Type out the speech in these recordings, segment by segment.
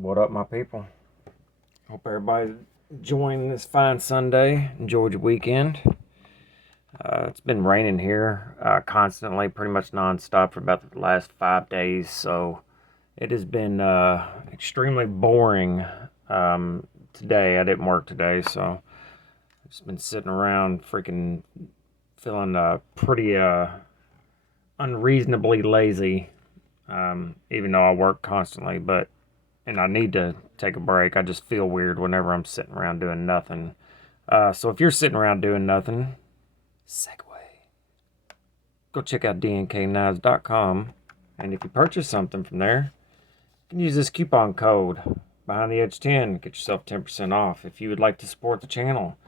What up, my people? Hope everybody's enjoying this fine Sunday. Enjoyed your weekend. It's been raining here constantly, pretty much nonstop for about the last 5 days. So it has been extremely boring today. I didn't work today, so I've just been sitting around freaking feeling pretty unreasonably lazy, even though I work constantly. And I need to take a break. I just feel weird whenever I'm sitting around doing nothing. So if you're sitting around doing nothing, segue. Go check out DNKKnives.com. And if you purchase something from there, you can use this coupon code Behind the Edge 10. Get yourself 10% off. If you would like to support the channel,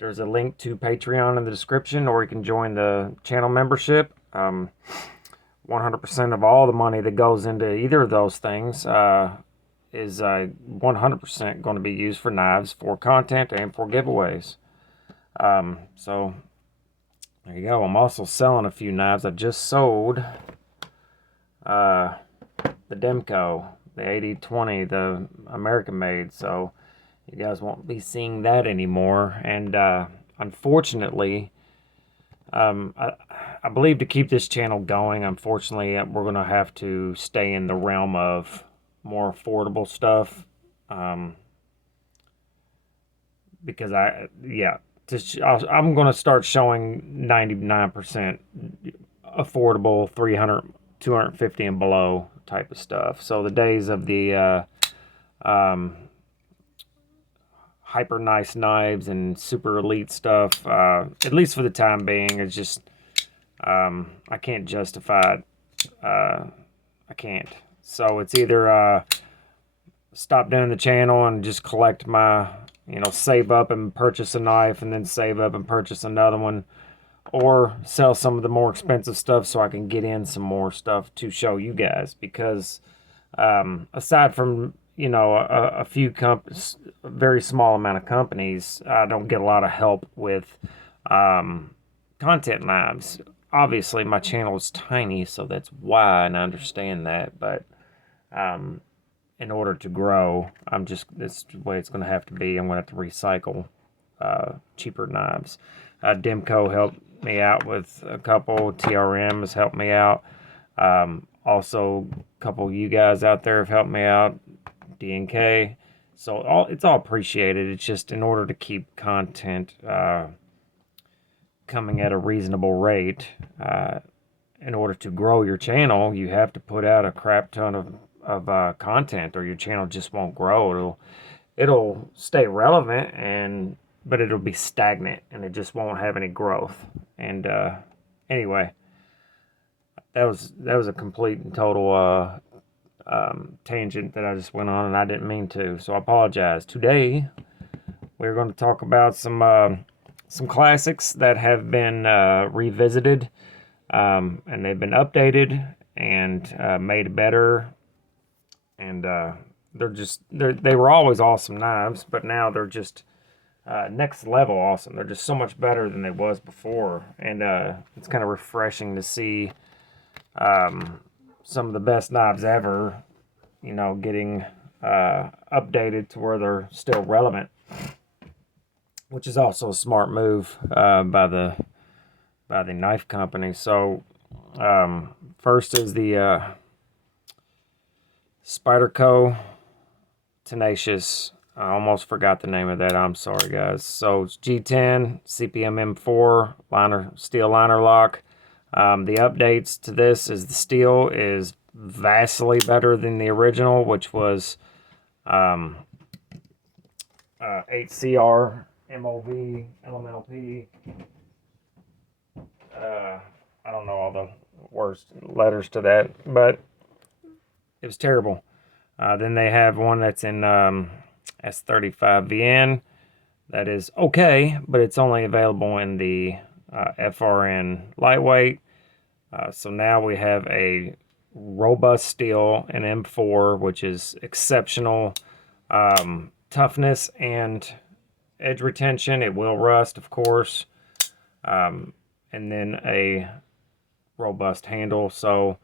there's a link to Patreon in the description, or you can join the channel membership. 100% of all the money that goes into either of those things is 100% going to be used for knives, for content, and for giveaways. So there you go. I'm also selling a few knives. I just sold the Demko, the 8020, the American made. So you guys won't be seeing that anymore. And unfortunately, I believe to keep this channel going, unfortunately, we're going to have to stay in the realm of more affordable stuff, because I'm going to start showing 99% affordable 300, 250 and below type of stuff. So the days of the hyper nice knives and super elite stuff, at least for the time being, is just I can't justify it. I can't. So it's either stop doing the channel and just collect my, save up and purchase a knife and then save up and purchase another one, or sell some of the more expensive stuff so I can get in some more stuff to show you guys. Because aside from, a few companies, a very small amount of companies, I don't get a lot of help with content knives. Obviously, my channel is tiny, so that's why, and I understand that. But in order to grow, that's the way it's going to have to be. I'm going to have to recycle cheaper knives. Demko helped me out with a couple. TRM has helped me out. Also, a couple of you guys out there have helped me out. DNK. So it's all appreciated. It's just in order to keep content coming at a reasonable rate, in order to grow your channel, you have to put out a crap ton of content, or your channel just won't grow. It'll stay relevant, but it'll be stagnant, and it just won't have any growth. And anyway, that was a complete and total tangent that I just went on, and I didn't mean to, so I apologize. Today we're going to talk about some classics that have been revisited, and they've been updated and made better. And they were always awesome knives, but now they're just next level awesome. They're just so much better than they was before, and it's kind of refreshing to see some of the best knives ever, getting updated to where they're still relevant, which is also a smart move by the knife company. So first is the Spyderco Tenacious. I almost forgot the name of that. I'm sorry, guys. So it's G10 CPM M4 steel liner lock. The updates to this is the steel is vastly better than the original, which was 8CR MOV Elemental P. I don't know all the worst letters to that, but it was terrible. Then they have one that's in S35VN. That is okay, but it's only available in the FRN lightweight. So now we have a robust steel in M4, which is exceptional toughness and edge retention. It will rust, of course. And then a robust handle. So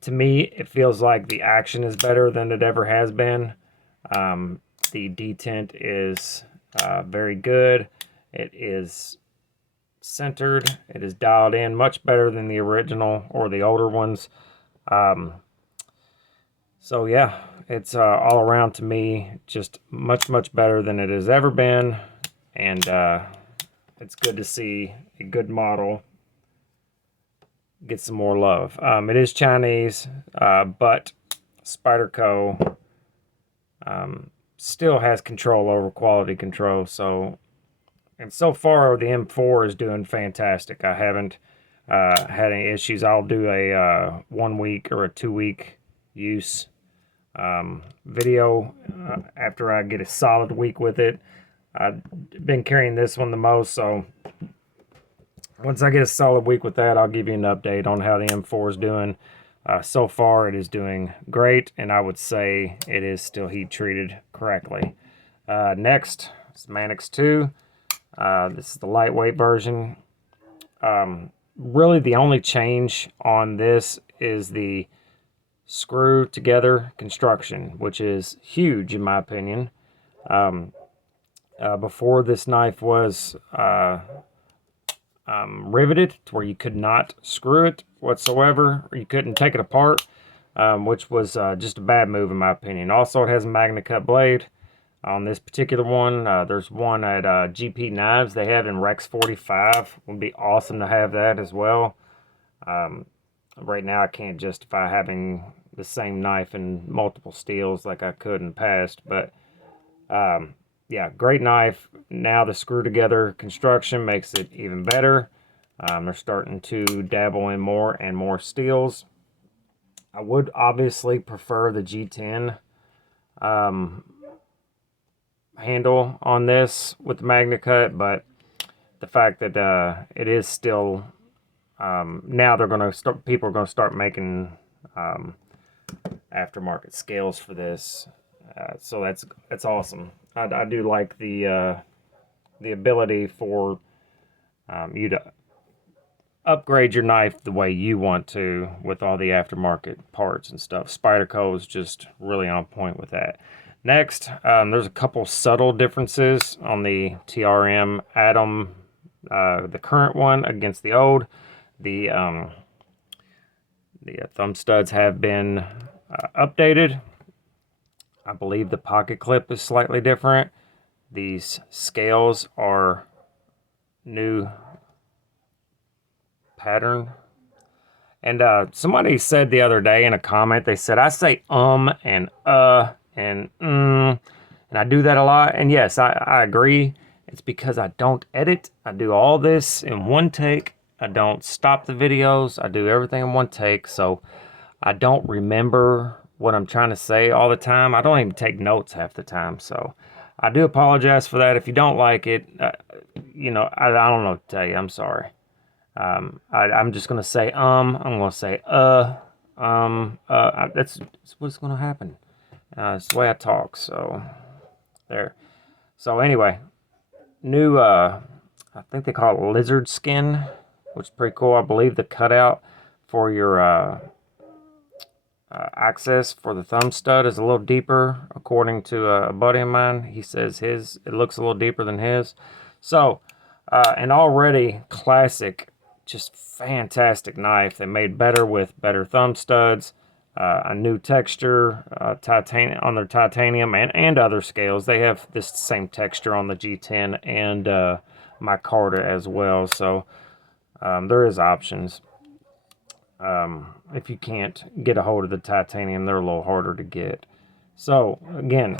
to me, it feels like the action is better than it ever has been. The detent is very good. It is centered. It is dialed in much better than the original or the older ones. So yeah, it's all around to me just much better than it has ever been, and it's good to see a good model get some more love. It is Chinese, but Spyderco still has control over quality control. So, and so far the M4 is doing fantastic. I haven't had any issues. I'll do a 1 week or a 2 week use video after I get a solid week with it. I've been carrying this one the most, so once I get a solid week with that, I'll give you an update on how the M4 is doing. So far, it is doing great, and I would say it is still heat treated correctly. Next, is Manix 2. This is the lightweight version. Really, the only change on this is the screw together construction, which is huge in my opinion. Before, this knife was riveted to where you could not screw it whatsoever, or you couldn't take it apart, which was just a bad move in my opinion. Also, it has a Magna Cut blade on this particular one. There's one at DNK Knives they have in Rex 45. Would be awesome to have that as well. Right now I can't justify having the same knife in multiple steels like I could in the past, but yeah, great knife. Now the screw together construction makes it even better. They're starting to dabble in more and more steels. I would obviously prefer the G10 handle on this with the Magna Cut, but the fact that it is still now they're going to start, people are going to start making aftermarket scales for this, so that's awesome. I do like the ability for you to upgrade your knife the way you want to with all the aftermarket parts and stuff. Spyderco is just really on point with that. Next, there's a couple subtle differences on the TRM Atom, the current one against the old. The thumb studs have been updated. I believe the pocket clip is slightly different. These scales are new pattern. And somebody said the other day in a comment, they said, I say and and I do that a lot. And yes, I agree. It's because I don't edit. I do all this in one take. I don't stop the videos. I do everything in one take. So I don't remember what I'm trying to say all the time. I don't even take notes half the time. So I do apologize for that. If you don't like it, you know, I don't know what to tell you. I'm sorry. I'm just going to say, I'm going to say, that's what's going to happen. It's the way I talk. So there. So anyway, new, I think they call it lizard skin, which is pretty cool. I believe the cutout for your, access for the thumb stud is a little deeper, according to a buddy of mine. He says it looks a little deeper than his. So an already classic, just fantastic knife. They made better with better thumb studs, a new texture, titanium on their titanium and other scales. They have this same texture on the G10 and micarta as well. So there is options. If you can't get a hold of the titanium, they're a little harder to get. So again,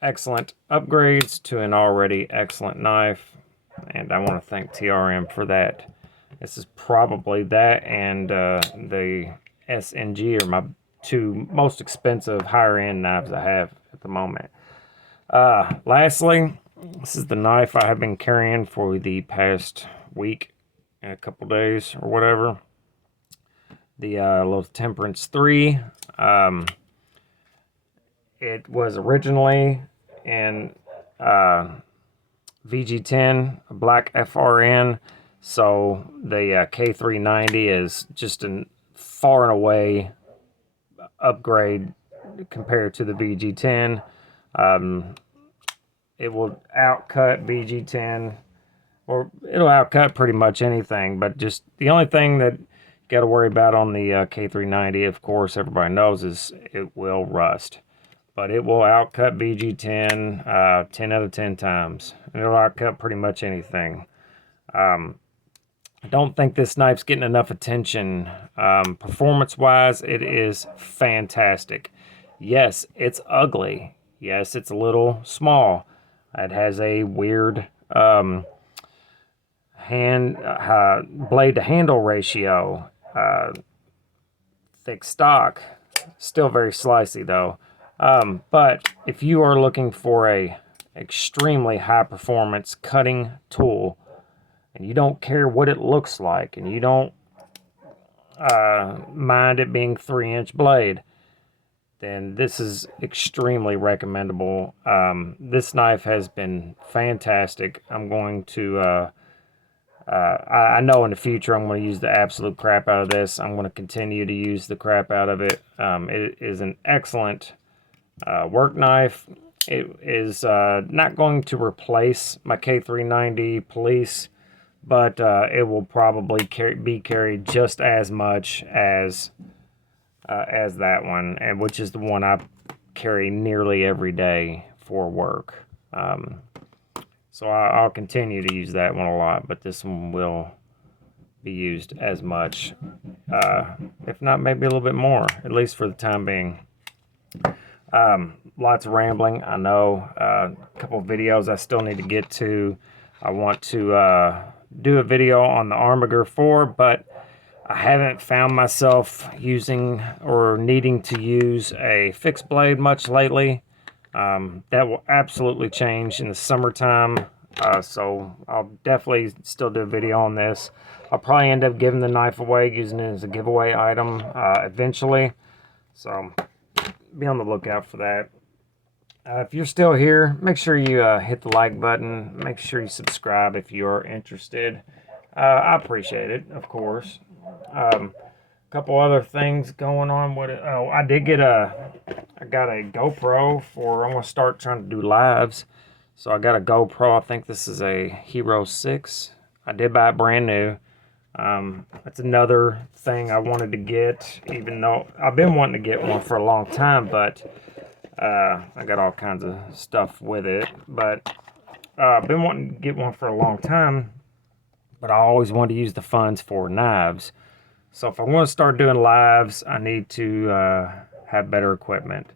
excellent upgrades to an already excellent knife, and I want to thank TRM for that. This is probably that and the SNG are my two most expensive higher end knives I have at the moment. Lastly, this is the knife I have been carrying for the past week and a couple days or whatever. The little Temperance 3. It was originally in VG10, a black FRN, so the K390 is just a far and away upgrade compared to the VG10. It will outcut BG10, or it'll outcut pretty much anything, but just the only thing that you got to worry about on the K390, of course, everybody knows, is it will rust. But it will outcut BG10 10 out of 10 times. It'll outcut pretty much anything. I don't think this knife's getting enough attention. Performance-wise, it is fantastic. Yes, it's ugly. Yes, it's a little small. It has a weird blade to handle ratio. Thick stock. Still very slicey though. But if you are looking for a extremely high performance cutting tool, and you don't care what it looks like, and you don't mind it being 3-inch blade, then this is extremely recommendable. This knife has been fantastic. I'm going to, I know in the future I'm going to use the absolute crap out of this. I'm going to continue to use the crap out of it. It is an excellent work knife. It is not going to replace my K390 Police, but it will probably be carried just as much as that one, and which is the one I carry nearly every day for work. So I'll continue to use that one a lot, but this one will be used as much, if not maybe a little bit more, at least for the time being. Lots of rambling, I know. A couple of videos I still need to get to. I want to do a video on the Armiger 4, but I haven't found myself using or needing to use a fixed blade much lately. That will absolutely change in the summertime, so I'll definitely still do a video on this. I'll probably end up giving the knife away, using it as a giveaway item eventually, so be on the lookout for that. If you're still here, make sure you hit the like button. Make sure you subscribe if you're interested. I appreciate it, of course. Couple other things going on. I got a GoPro for, I'm going to start trying to do lives. So I got a GoPro. I think this is a Hero 6. I did buy it brand new. That's another thing I wanted to get, even though I've been wanting to get one for a long time, but I got all kinds of stuff with it. But I've been wanting to get one for a long time, but I always wanted to use the funds for knives. So if I want to start doing lives, I need to have better equipment.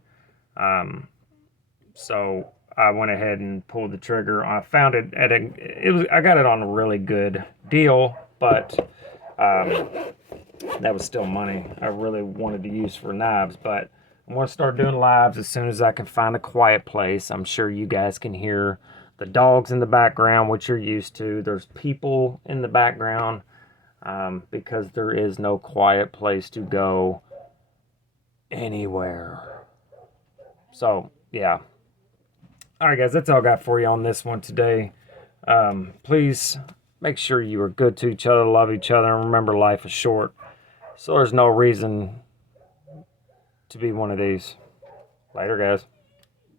So I went ahead and pulled the trigger. I found it at I got it on a really good deal, but that was still money I really wanted to use for knives. But I'm going to start doing lives as soon as I can find a quiet place. I'm sure you guys can hear the dogs in the background, which you're used to. There's people in the background because there is no quiet place to go anywhere. So, yeah. All right, guys, that's all I got for you on this one today. Please make sure you are good to each other, love each other, and remember life is short. So there's no reason to be one of these. Later, guys.